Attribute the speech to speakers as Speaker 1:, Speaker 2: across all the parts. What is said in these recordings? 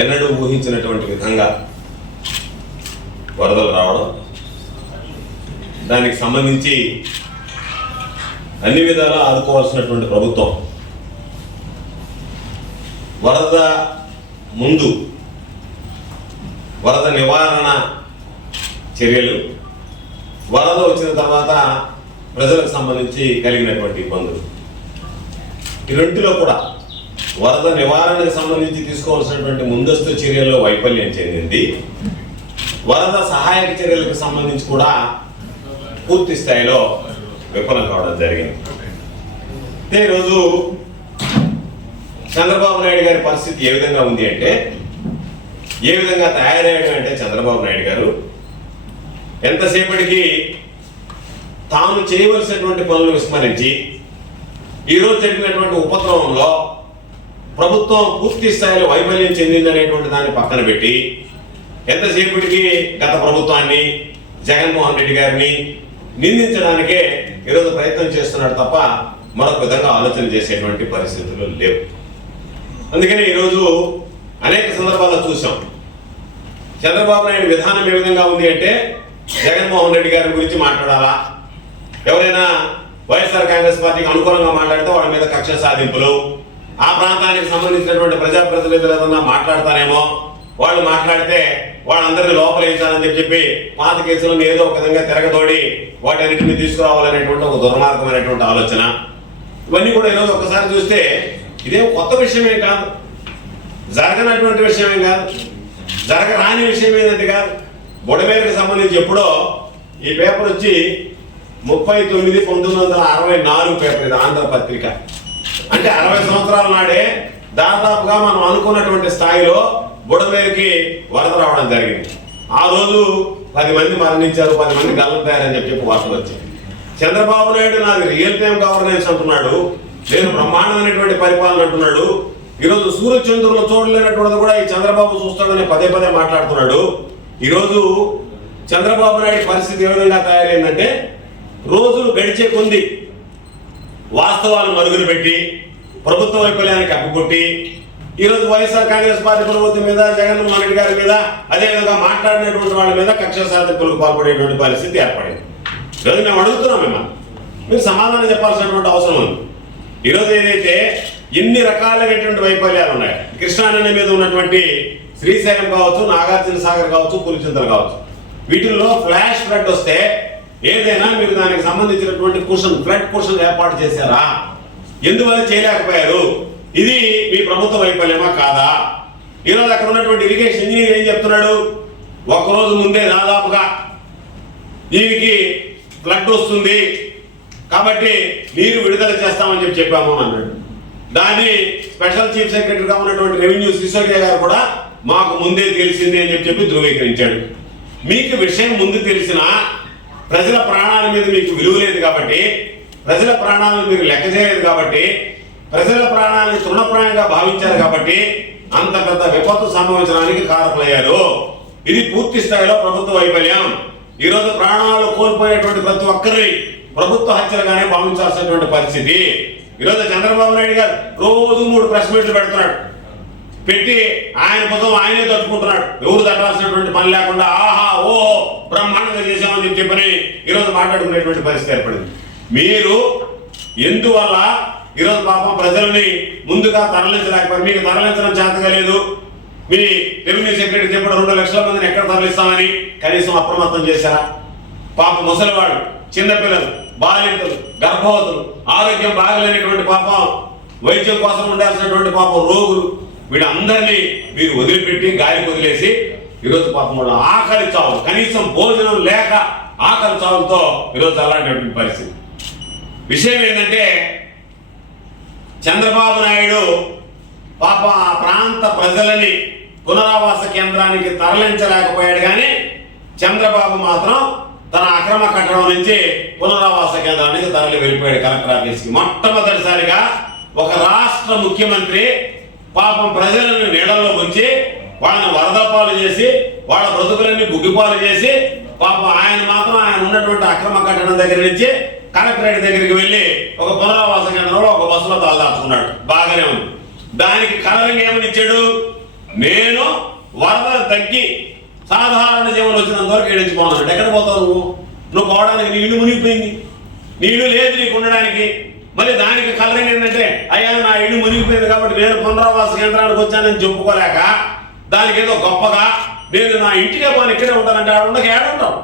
Speaker 1: ఎన్నడూ ఊహించినటువంటి విధంగా వరదలు రావడం దానికి సంబంధించి అన్ని విధాలా ఆదుకోవాల్సినటువంటి ప్రభుత్వం వరద ముందు వరద నివారణ చర్యలు వరద వచ్చిన తర్వాత ప్రజలకు సంబంధించి కలిగినటువంటి ఇబ్బందులు. ఈ రెంటిలో కూడా వరద నివారణకు సంబంధించి తీసుకోవాల్సినటువంటి ముందస్తు చర్యల్లో వైఫల్యం చెందింది. వరద సహాయక చర్యలకు సంబంధించి కూడా పూర్తి స్థాయిలో విఫలం కావడం జరిగింది. ఈరోజు చంద్రబాబు నాయుడు గారి పరిస్థితి ఏ విధంగా ఉంది అంటే ఏ విధంగా తయారయ్యాడు అంటే చంద్రబాబు నాయుడు గారు ఎంతసేపటికి తాను చేయవలసినటువంటి పనులు విస్మరించి ఈరోజు జరిగినటువంటి ఉపద్రవంలో ప్రభుత్వం పూర్తి స్థాయిలో వైఫల్యం చెందిందనేటువంటి దాన్ని పక్కన పెట్టి ఎంతసేపటికి గత ప్రభుత్వాన్ని జగన్మోహన్ రెడ్డి గారిని నిందించడానికే ఈరోజు ప్రయత్నం చేస్తున్నాడు తప్ప మరొక విధంగా ఆలోచన చేసేటువంటి పరిస్థితులు లేవు. అందుకని ఈరోజు అనేక సందర్భాల్లో చూసాం చంద్రబాబు నాయుడు విధానం ఏ విధంగా ఉంది అంటే జగన్మోహన్ రెడ్డి గారి గురించి మాట్లాడాలా? ఎవరైనా వైఎస్ఆర్ కాంగ్రెస్ పార్టీకి అనుకూలంగా మాట్లాడితే వాళ్ళ మీద కక్ష సాధింపులు ఆ ప్రాంతానికి సంబంధించినటువంటి ప్రజాప్రతినిధులు ఏదన్నా మాట్లాడతారేమో. వాళ్ళు మాట్లాడితే వాళ్ళందరినీ లోపలేయించాలని చెప్పి చెప్పి పాత కేసులను ఏదో ఒక విధంగా తిరగతోడి వాటన్నిటిని తీసుకురావాలనేటువంటి ఒక దుర్మార్గమైనటువంటి ఆలోచన. ఇవన్నీ కూడా ఈరోజు ఒక్కసారి చూస్తే ఇదేం కొత్త విషయమే కాదు. జరగనటువంటి విషయమే కాదు. జరగరాని విషయం ఏంటంటే కాదు. బుడమేరకు సంబంధించి ఎప్పుడో ఈ పేపర్ వచ్చి ముప్పై తొమ్మిది పంతొమ్మిది వందల అరవై నాలుగు పేపర్ ఇది ఆంధ్ర పత్రిక అంటే అరవై సంవత్సరాల నాడే దాదాపుగా మనం అనుకున్నటువంటి స్థాయిలో బుడమేరుకి వరద రావడం జరిగింది. ఆ రోజు పది మంది మరణించారు పది మంది గల్లంతయ్యారని చెప్పి చెప్పి వార్తలు వచ్చాయి. చంద్రబాబు నాయుడు నాది రియల్ టైం గవర్నెన్స్ అంటున్నాడు నేను బ్రహ్మాండమైనటువంటి పరిపాలన అంటున్నాడు ఈరోజు సూర్యచంద్రులు చూడలేనటువంటిది కూడా ఈ చంద్రబాబు చూస్తాడని పదే పదే మాట్లాడుతున్నాడు. ఈరోజు చంద్రబాబు నాయుడు పరిస్థితి ఏ విధంగా తయారైందంటే రోజులు గడిచే కొంది వాస్తవాలు మరుగున పెట్టి ప్రభుత్వ వైఫల్యానికి అప్పుకొట్టి ఈరోజు వైఎస్ఆర్ కాంగ్రెస్ పార్టీ ప్రభుత్వం మీద జగన్మోహన్ రెడ్డి గారి మీద అదేవిధంగా మాట్లాడినటువంటి వాళ్ళ మీద కక్ష సాధింపులకు పాల్పడేటువంటి పరిస్థితి ఏర్పడింది. ఈరోజు మేము అడుగుతున్నాం మిమ్మల్ని. మీరు సమాధానం చెప్పాల్సినటువంటి అవసరం ఉంది. ఈరోజు ఏదైతే ఎన్ని రకాలైనటువంటి వైఫల్యాలు ఉన్నాయి కృష్ణానది మీద ఉన్నటువంటి శ్రీశైలం కావచ్చు నాగార్జున సాగర్ కావచ్చు పులిచింతలు కావచ్చు వీటిల్లో ఫ్లాష్ ఫ్లడ్ వస్తే ఏదైనా మీరు దానికి సంబంధించినటువంటి క్వశ్చన్ ఫ్లడ్ కుషన్ ఏర్పాటు చేశారా? ఎందువల్ల చేయలేకపోయారు? ఇది మీ ప్రభుత్వ వైఫల్యమా కాదా? ఈరోజు అక్కడ ఉన్నటువంటి ఇరిగేషన్ ఇంజనీర్ ఏం చెప్తున్నాడు? ఒక్కరోజు ముందే దాదాపుగా దీనికి ఫ్లడ్ వస్తుంది. కాబట్టి నీరు విడుదల చేస్తామని చెప్పి చెప్పాము అన్నాడు. దాన్ని స్పెషల్ చీఫ్ సెక్రటరీగా ఉన్నటువంటి రెవెన్యూ సిసోడియా గారు కూడా మాకు ముందే తెలిసింది అని చెప్పి చెప్పి ధృవీకరించాడు. మీకు విషయం ముందు తెలిసినా ప్రజల ప్రాణాల మీద మీకు విలువ లేదు కాబట్టి ప్రజల ప్రాణాలను మీరు లెక్క చేయలేదు కాబట్టి ప్రజల ప్రాణాలను తృణప్రాయంగా భావించారు కాబట్టి అంత పెద్ద విపత్తు సంభవించడానికి కారకులయ్యారు. ఇది పూర్తి స్థాయిలో ప్రభుత్వ వైఫల్యం. ఈ రోజు ప్రాణాలు కోల్పోయేటువంటి ప్రతి ఒక్కరిని ప్రభుత్వ హత్యలుగానే భావించాల్సినటువంటి పరిస్థితి. ఈరోజు చంద్రబాబు నాయుడు గారు రోజు మూడు ప్రెస్ మీట్లు పెడుతున్నాడు. పెట్టి ఆయన కోసం ఆయనే తట్టుకుంటున్నాడు. ఎవరు తట్టాల్సినటువంటి పని లేకుండా ఆహా ఓహో బ్రహ్మాండంగా చేశామని చెప్పి చెప్పని ఈరోజు మాట్లాడుకునేటువంటి పరిస్థితి ఏర్పడింది. మీరు ఎందువల్ల ఈరోజు పాపం ప్రజల్ని ముందుగా తరలించలేకపోయారు? మీకు తరలించడం చేతగలేదు మీ రెవెన్యూ సెక్రటరీ చెప్పడం రెండు లక్షల మందిని ఎక్కడ తరలిస్తామని కనీసం అప్రమత్తం చేశారా? పాప ముసలివాడు చిన్నపిల్లలు బాలింతలు గర్భవతులు ఆరోగ్యం బాగలేనటువంటి పాపం వైద్యం కోసం ఉండాల్సినటువంటి పాపం రోగులు వీళ్ళందరినీ మీరు వదిలిపెట్టి గాలి వదిలేసి ఈరోజు పాపం వాళ్ళు ఆకలి చావు కనీసం భోజనం లేక ఆకలి చావులతో ఈరోజు అలాంటి పరిస్థితి. విషయం ఏంటంటే చంద్రబాబు నాయుడు పాప ఆ ప్రాంత ప్రజలని పునరావాస కేంద్రానికి తరలించలేకపోయాడు కానీ చంద్రబాబు మాత్రం తన అక్రమ కట్టడం నుంచి పునరావాస కేంద్రానికి తరలి వెళ్ళిపోయాడు కలెక్టర్ ఆఫీస్కి. మొట్టమొదటిసారిగా ఒక రాష్ట్ర ముఖ్యమంత్రి పాపం ప్రజలను నీళ్ళలో ఉంచి వాళ్ళని వరదపాలు చేసి వాళ్ళ బ్రతుకులన్నీ బుగ్గిపాలు చేసి పాపం ఆయన మాత్రం ఆయన ఉన్నటువంటి అక్రమ కట్టడం దగ్గర నుంచి కలెక్టరేట్ దగ్గరికి వెళ్ళి ఒక పునరావాస కేంద్రంలో ఒక బస్సులో తలదాచుకున్నాడు బాగానే ఉంది. దానికి కలరింగ్ ఏమని ఇచ్చాడు? నేను వరద తగ్గి సాధారణ జీవనం వచ్చినంత వరకు ఏడించిపోతున్నాడు ఎక్కడ పోతావు నువ్వు? నువ్వు పోవడానికి నీళ్ళు మునిగిపోయింది. నీళ్ళు లేదు నీకు ఉండడానికి. మళ్ళీ దానికి కలరింగ్ ఏంటంటే అయ్యా నా ఇల్లు మునిగిపోయింది కాబట్టి నేను పునరావాస కేంద్రానికి వచ్చానని చెప్పుకోలేక దానికి ఏదో గొప్పగా నేను నా ఇంటికే పోను ఇక్కడే ఉంటానంటే ఆడ ఉండక ఏడుంటావు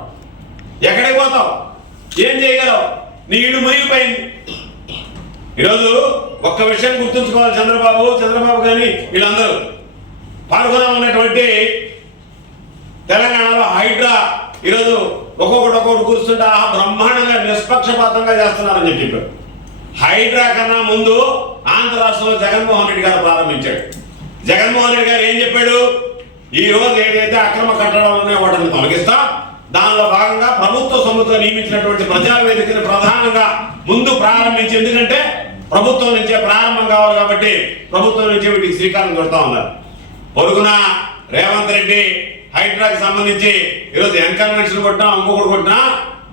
Speaker 1: ఎక్కడికి పోతావు? ఏం చేయగలవు? నీ ఇల్లు మునిగిపోయింది. ఈరోజు ఒక్క విషయం గుర్తుంచుకోవాలి చంద్రబాబు చంద్రబాబు కానీ వీళ్ళందరూ. పాల్గొన తెలంగాణలో హైడ్రా ఈరోజు ఒక్కొక్కటి ఒక్కొక్కటి కూర్చుంటే బ్రహ్మాండంగా నిష్పక్షపాతంగా చేస్తున్నారని చెప్పి చెప్పారు. హైడ్రా కన్నా ముందు ఆంధ్ర రాష్ట్రంలో జగన్మోహన్ రెడ్డి గారు ప్రారంభించాడు. జగన్మోహన్ రెడ్డి గారు ఏం చెప్పాడు? ఈ రోజు ఏదైతే అక్రమ కట్టడాలు ఉన్నాయో వాటిని తొలగిస్తాం. దానిలో భాగంగా ప్రభుత్వ సంస్థ నియమించినటువంటి ప్రజావేదికను ప్రధానంగా ముందు ప్రారంభించి ఎందుకంటే ప్రభుత్వం నుంచే ప్రారంభం కావాలి కాబట్టి ప్రభుత్వం నుంచే వీటికి శ్రీకారం చుడతా ఉన్నారు. పొరుగున రేవంత్ రెడ్డి హైడ్రాకి సంబంధించి ఈరోజు ఎన్కన్వెన్షన్ కొట్టినా ఇంకొకటి కొట్టినా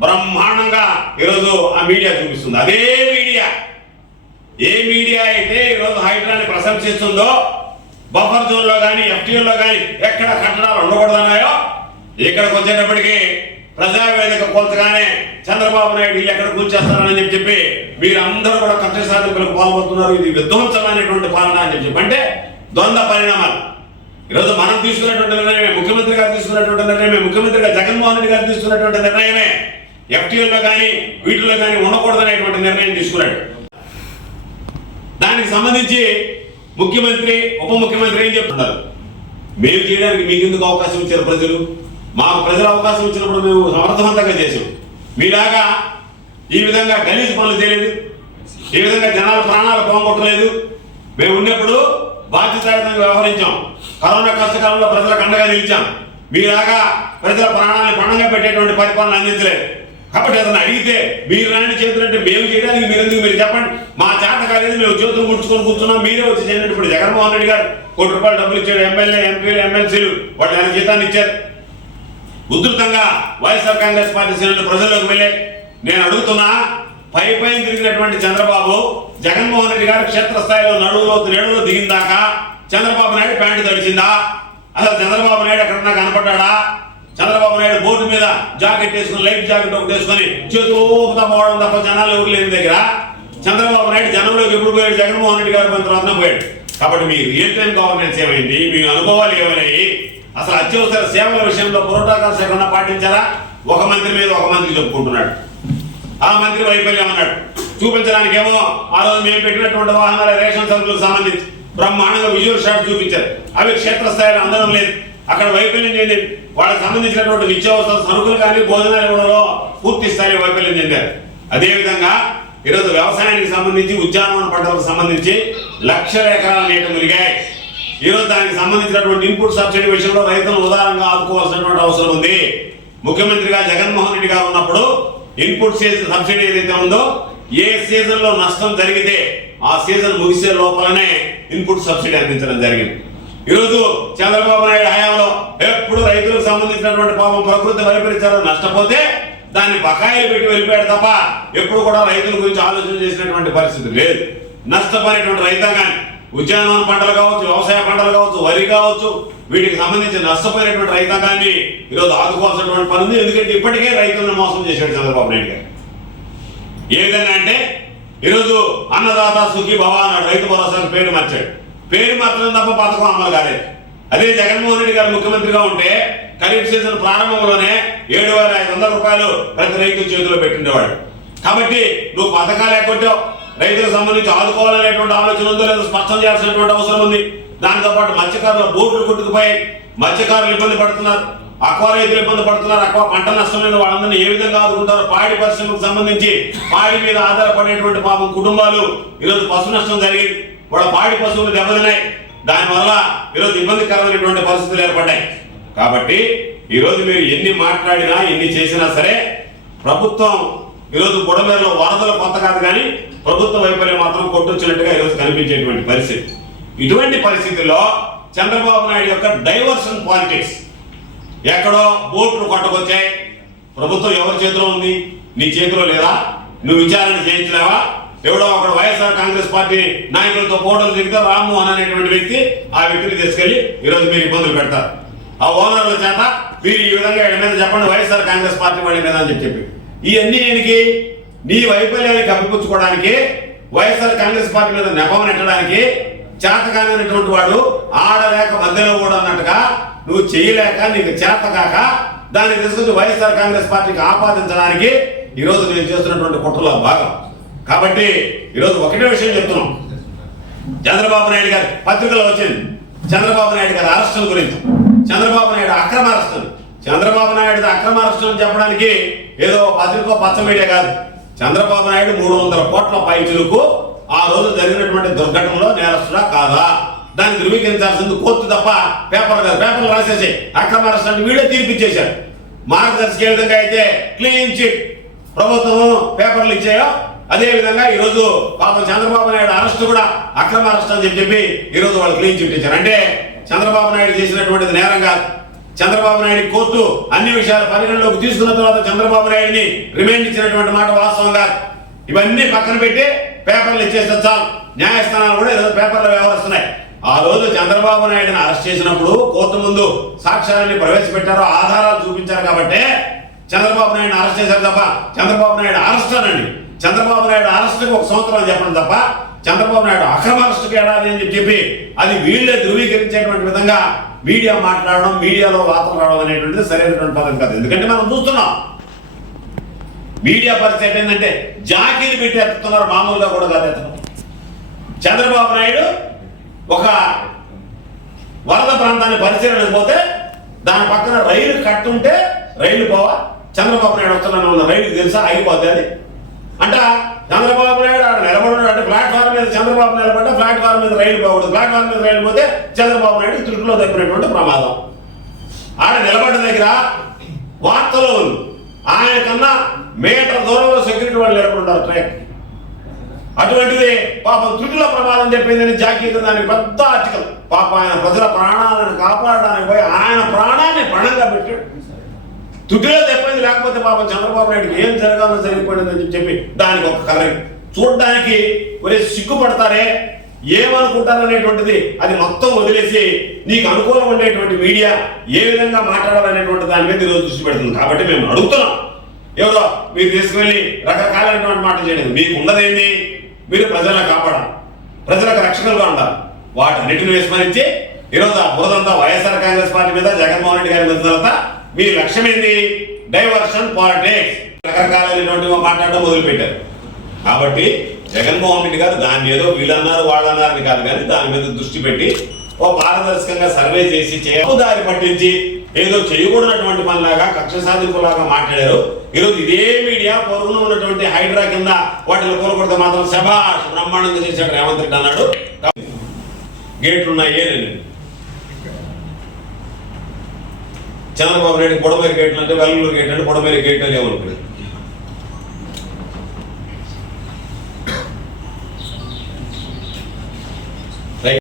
Speaker 1: బ్రహ్మాండంగా ఈరోజు ఆ మీడియా చూపిస్తుంది. అదే మీడియా. ఏ మీడియా అయితే ఈరోజు హైడ్రాన్ని ప్రశంసిస్తుందో బఫర్ జోన్లో కానీ ఎఫ్టీఎల్లో కానీ ఎక్కడ కట్టడాలు ఉండకూడదన్నాయో ఇక్కడికి వచ్చేటప్పటికి ప్రజావేదిక కోల్చగానే చంద్రబాబు నాయుడు వీళ్ళు ఎక్కడ కూర్చేస్తారని చెప్పి చెప్పి మీరందరూ కూడా కక్ష సాధింపులకు పాల్గొతున్నారు ఇది విధ్వంసమైనటువంటి పాలన అని చెప్పి. అంటే ద్వంద్వ పరిణామాలు. ఈరోజు మనం తీసుకున్నటువంటి నిర్ణయమే ముఖ్యమంత్రి గారు తీసుకున్నటువంటి నిర్ణయమే ముఖ్యమంత్రిగా జగన్మోహన్ రెడ్డి గారు తీసుకున్నటువంటి నిర్ణయమే. ఎఫ్టీఎల్లో కానీ వీటిలో కానీ ఉండకూడదనేటువంటి నిర్ణయం తీసుకున్నాడు. దానికి సంబంధించి ముఖ్యమంత్రి ఉప ముఖ్యమంత్రి ఏం చెప్తున్నారు? మేము చేయడానికి మీకు ఎందుకు అవకాశం ఇచ్చారు ప్రజలు? మాకు ప్రజలు అవకాశం ఇచ్చినప్పుడు మేము సమర్థవంతంగా చేసాం మీలాగా ఈ విధంగా గలీజు పనులు చేయలేదు. ఈ విధంగా జనాల ప్రాణాలు పోగొట్టలేదు. మేము ఉన్నప్పుడు బాధ్యతాయుతంగా వ్యవహరించాం. కరోనా కష్టకాలంలో ప్రజలకు అండగా నిలిచాం. మీలాగా ప్రజల ప్రాణాలను పణంగా పెట్టేటువంటి పరిపాలన అందించలేదు. కాబట్టి అతను అడిగితే మీరు రాని చేతులు అంటే మేము చేయడానికి మీరు ఎందుకు మీరు చెప్పండి? మా చేత కాలేదు మేము చేతులు ముడుచుకొని కూర్చున్నాం మీరే వచ్చి చేయండి ఇప్పుడు జగన్మోహన్ రెడ్డి గారు కోటి రూపాయలు డబ్బులు ఇచ్చాడు ఎమ్మెల్యే ఎంపీలు ఎమ్మెల్సీలు వాళ్ళు ఆయన జీతాన్ని ఇచ్చారు. ఉధృతంగా వైఎస్ఆర్ కాంగ్రెస్ పార్టీ శ్రేణులు ప్రజల్లోకి వెళ్ళే నేను అడుగుతున్నా పై పైన తిరిగినటువంటి చంద్రబాబు జగన్మోహన్ రెడ్డి గారు క్షేత్రస్థాయిలో నడువులో నేడులో దిగిందాక చంద్రబాబు నాయుడు ప్యాంటు తడిచిందా? అసలు చంద్రబాబు నాయుడు ఎక్కడన్నా కనపడ్డా చంద్రబాబు నాయుడు బోర్డు మీద జాకెట్ వేసుకుని లైఫ్ జాకెట్ ఒకటి వేసుకుని చేతులు పోవడం తప్ప జనాలు ఎవరు లేని దగ్గర చంద్రబాబు నాయుడు జనంలోకి ఎప్పుడు పోయాడు? జగన్మోహన్ రెడ్డి గారు కొంత రత్నం పోయాడు. కాబట్టి మీ రియల్ టైం గవర్నెన్స్ ఏమైంది? మీ అనుభవాలు ఏమైనాయి అసలు అత్యవసర సేవల విషయంలో ప్రోటోకాల్స్ ఏమన్నా పాటించారా? ఒక మంత్రి మీద ఒక మంత్రి చెప్పుకుంటున్నాడు. ఆ మంత్రి వైఫల్యం అన్నాడు. చూపించడానికి ఏమో ఆ రోజు మేము పెట్టినటువంటి వాహనాల రేషన్ సరుకులకు సంబంధించి బ్రహ్మాండంగా విజువల్ షాట్ చూపించారు. అవి క్షేత్రస్థాయిలో అందడం లేదు. అక్కడ వైఫల్యం చెందింది. వాళ్ళకి సంబంధించినటువంటి నిత్యావసర సరుకులు కానీ భోజనాలు ఇవ్వడంలో పూర్తి స్థాయి వైఫల్యం చెందారు. అదేవిధంగా ఈరోజు వ్యవసాయానికి సంబంధించి ఉద్యానవన పంటలకు సంబంధించి లక్షల ఎకరాల నీట మునిగాయి. ఈరోజు దానికి సంబంధించినటువంటి ఇన్పుట్ సబ్సిడీ విషయంలో రైతులను ఉదారంగా ఆదుకోవాల్సినటువంటి అవసరం ఉంది. ముఖ్యమంత్రిగా జగన్మోహన్ రెడ్డి గారు ఉన్నప్పుడు ఇన్పుట్ సీజన్ సబ్సిడీ ఏదైతే ఉందో ఏ సీజన్లో నష్టం జరిగితే ఆ సీజన్ ముగిసే లోపలనే ఇన్పుట్ సబ్సిడీ అందించడం జరిగింది. ఈరోజు చంద్రబాబు నాయుడు హయాంలో ఎప్పుడు రైతులకు సంబంధించినటువంటి పాపం ప్రకృతి వైపరీత్యాలు నష్టపోతే దాన్ని బకాయిలు పెట్టి వెళ్ళిపోయాడు తప్ప ఎప్పుడు కూడా రైతుల గురించి ఆలోచన చేసినటువంటి పరిస్థితి లేదు. నష్టపోయినటువంటి రైతాంగాన్ని ఉద్యానవన పంటలు కావచ్చు వ్యవసాయ పంటలు కావచ్చు వరి కావచ్చు వీటికి సంబంధించి నష్టపోయినటువంటి రైతాంగాన్ని ఈరోజు ఆదుకోవాల్సినటువంటి పని ఉంది. ఎందుకంటే ఇప్పటికే రైతులను మోసం చేశాడు చంద్రబాబు నాయుడు గారు. ఏ విధంగా అంటే ఈరోజు అన్నదాత సుఖీ భవ అన్నాడు. రైతు భరోసాను పేరు మార్చాడు. పేరు మాత్రం తప్ప పథకం అమలు కాలేదు. అదే జగన్మోహన్ రెడ్డి గారు ముఖ్యమంత్రిగా ఉంటే ఖరీఫ్ సీజన్ ప్రారంభంలోనే ఏడు వేల ఐదు వందల రూపాయలు ప్రతి రైతు చేతిలో పెట్టిండేవాడు. కాబట్టి నువ్వు పథకాలు ఎక్కొట్టావు రైతులకు సంబంధించి ఆదుకోవాలనేటువంటి ఆలోచన ఉందో లేదో స్పష్టం చేయాల్సినటువంటి అవసరం ఉంది. దాంతో పాటు మత్స్యకారుల బోట్లు కొట్టుకుపోయాయి. మత్స్యకారులు ఇబ్బంది పడుతున్నారు. అక్వా రైతులు ఇబ్బంది పడుతున్నారు. అక్వా పంట నష్టం లేని వాళ్ళందరినీ ఏ విధంగా ఆదుకుంటారు పాడి పరిశ్రమకు సంబంధించి పాడి మీద ఆధారపడేటువంటి పాపం కుటుంబాలు. ఈరోజు పశు నష్టం జరిగింది. వాళ్ళ పాడి పశువులు దెబ్బతిన్నాయి. దానివల్ల ఈరోజు ఇబ్బందికరమైనటువంటి పరిస్థితులు ఏర్పడ్డాయి. కాబట్టి ఈరోజు మీరు ఎన్ని మాట్లాడినా ఎన్ని చేసినా సరే ప్రభుత్వం ఈరోజు బుడమేరలో వరదలు కొత్త కాదు కానీ ప్రభుత్వ వైఫల్యం మాత్రం కొట్టొచ్చినట్టుగా ఈరోజు కనిపించేటువంటి పరిస్థితి. ఇటువంటి పరిస్థితుల్లో చంద్రబాబు నాయుడు యొక్క డైవర్షన్ పాలిటిక్స్ ఎక్కడో బోట్లు కొట్టకొచ్చాయి. ప్రభుత్వం ఎవరి చేతిలో ఉంది? నీ చేతిలో లేదా? నువ్వు విచారణ చేయించలేవా? ఎవడో అక్కడ వైఎస్ఆర్ కాంగ్రెస్ పార్టీ నాయకులతో ఫోటోలు దిగితే రామ్మోహన్ అనేటువంటి వ్యక్తి ఆ వ్యక్తిని తీసుకెళ్ళి ఈరోజు మీరు ఇబ్బందులు పెడతారు. ఆ ఓనర్ల చేత మీరు ఈ విధంగా వీళ్ళ మీద చెప్పండి వైఎస్ఆర్ కాంగ్రెస్ పార్టీ వాళ్ళ మీద అని చెప్పి ఇవన్నీ దేనికి నీ వైఫల్యాన్ని కప్పిపుచ్చుకోవడానికి వైఎస్ఆర్ కాంగ్రెస్ పార్టీ మీద నెపం నెట్టడానికి చేతకానటువంటి వాడు ఆడలేక మధ్యలో కూడా అన్నట్టుగా నువ్వు చేయలేక నీకు చేత కాక దాన్ని తీసుకొచ్చి వైఎస్ఆర్ కాంగ్రెస్ పార్టీకి ఆపాదించడానికి ఈరోజు నేను చేస్తున్నటువంటి కుట్రలో భాగం. కాబట్టి ఈరోజు ఒకటే విషయం చెప్తున్నాం. చంద్రబాబు నాయుడు గారి పత్రికలో వచ్చింది. చంద్రబాబు నాయుడు గారి అరెస్టుల గురించి. చంద్రబాబు నాయుడు అక్రమ అరెస్టులు. చంద్రబాబు నాయుడు అక్రమ అరెస్టులు చెప్పడానికి ఏదో పత్రిక పచ్చ మీడియా కాదు. చంద్రబాబు నాయుడు మూడు వందల కోట్ల పైచులకు ఆ రోజు జరిగినటువంటి దుర్ఘటనలో నేరస్తుడా కాదా? దాన్ని ధృవీకరించాల్సింది కోర్టు తప్ప పేపర్ కాదు. పేపర్లు రాసేసి అక్రమ అరెస్ట్ అంటే వీడే తీర్పిచ్చేశారు మార్గదర్శక ఏ విధంగా అయితే క్లీన్ చిట్ ప్రభుత్వం పేపర్లు ఇచ్చాయో అదే విధంగా పాపం చంద్రబాబు నాయుడు అరెస్ట్ కూడా అక్రమ అరెస్ట్ అని చెప్పి ఈరోజు ఈ రోజు వాళ్ళు క్లీన్ చిట్ ఇచ్చారు. అంటే చంద్రబాబు నాయుడు చేసినటువంటిది నేరం కాదు. చంద్రబాబు నాయుడు కోర్టు అన్ని విషయాలు పరిగణలోకి తీసుకున్న తర్వాత చంద్రబాబు నాయుడిని రిమైండ్ ఇచ్చినటువంటి మాట వాస్తవం కాదు. ఇవన్నీ పక్కన పెట్టి పేపర్లు ఇచ్చేస్తే చాలు. న్యాయస్థానాలు కూడా ఈరోజు పేపర్లు వ్యవహరిస్తున్నాయి. ఆ రోజు చంద్రబాబు నాయుడుని అరెస్ట్ చేసినప్పుడు కోర్టు ముందు సాక్ష్యాలన్నీ ప్రవేశపెట్టారు ఆధారాలు చూపించారు కాబట్టి చంద్రబాబు నాయుడు అరెస్ట్ చేశారు తప్ప చంద్రబాబు నాయుడు అరెస్ట్ అనండి చంద్రబాబు నాయుడు అరెస్ట్కి ఒక సంవత్సరం చెప్పడం తప్ప చంద్రబాబు నాయుడు అక్రమ అరెస్ట్కి ఏడాది అని చెప్పి అది వీళ్ళే ధృవీకరించేటువంటి విధంగా మీడియా మాట్లాడడం మీడియాలో వార్తలు రావడం అనేటువంటిది సరైనటువంటి పదం కాదు. ఎందుకంటే మనం చూస్తున్నాం. మీడియా పరిస్థితి ఏంటంటే జాకీలు పెట్టి ఎత్తుతున్నారు మామూలుగా కూడా కాదు ఎత్తడం. చంద్రబాబు నాయుడు ఒక వరద ప్రాంతాన్ని పరిశీలన పోతే దాని పక్కన రైలు కట్టుంటే రైలు పోవా? చంద్రబాబు నాయుడు వస్తున్న రైలు తెలుసా? అయిపోద్ది అది. అంట చంద్రబాబు నాయుడు ఆడ నిలబడి అంటే ప్లాట్ఫామ్ మీద చంద్రబాబు నిలబడ్డ ప్లాట్ఫామ్ మీద రైలు పోకూడదు. ప్లాట్ఫామ్ మీద రైలు పోతే చంద్రబాబు నాయుడు త్రుటిలో తప్పినటువంటి ప్రమాదం. ఆడ నిలబడ్డ దగ్గర వార్తలో ఆయన కన్నా మీటర్ దూరంలో సెక్యూరిటీ వాళ్ళు నిలబడుంటారు ట్రాక్ అటువంటిది పాపం త్రుటిలో ప్రమాదం చెప్పిందని జాకీత దానికి పెద్ద ఆర్టికల్ పాప ఆయన ప్రజల ప్రాణాలను కాపాడడానికి పోయి ఆయన ప్రాణాన్ని పణంగా పెట్టాడు. తుదిలో చెప్పింది లేకపోతే పాపం చంద్రబాబు నాయుడు ఏం జరగాలో సరిపోయిందని చెప్పి దానికి ఒక కలరింగ్ చూడడానికి ఒరే సిగ్గుపడతారే ఏమనుకుంటారు అనేటువంటిది అది మొత్తం వదిలేసి నీకు అనుకూలం ఉండేటువంటి మీడియా ఏ విధంగా మాట్లాడాలనేటువంటి దాని మీద ఈరోజు దృష్టి పెడుతుంది. కాబట్టి మేము అడుగుతున్నాం. ఎవరో మీరు తీసుకువెళ్ళి రకరకాలైనటువంటి మాటలు చేయలేదు. మీకు ఉన్నదేంటి? మీరు ప్రజలను కాపాడాలి. ప్రజలకు రక్షణలుగా ఉండాలి. వాటన్నిటిని విస్మరించి ఈరోజు ఆ బురదంతా వైఎస్ఆర్ కాంగ్రెస్ పార్టీ మీద జగన్మోహన్ రెడ్డి గారి మీద తర్వాత మీ లక్ష్యం ఏంది? డైవర్షన్ పాలిటిక్స్ రకరకాలైనటువంటి మాట్లాడడం మొదలుపెట్టారు. కాబట్టి జగన్మోహన్ రెడ్డి గారు దాన్ని ఏదో వీళ్ళన్నారు వాళ్ళన్నారని కాదు కానీ దాని మీద దృష్టి పెట్టి ఓ పారదర్శకంగా సర్వే చేసి చేయకు దారి పట్టించి ఏదో చేయకూడనటువంటి పనిలాగా కక్ష సాధింపులాగా మాట్లాడారు. ఈరోజు ఇదే మీడియా పొరుగున ఉన్నటువంటి హైడ్రా కింద వాటిని కోలుకొడితే మాత్రం శభాష్ బ్రహ్మాండంగా చేశాడు రేవంత్ రెడ్డి అన్నాడు. గేట్లు ఉన్నాయి ఏనండి చంద్రబాబు నాయుడు పొడమేరు గేట్లు అంటే వెల్లూరు గేట్ అంటే పొడమేరు గేట్ అని ఏమనుకున్నాడు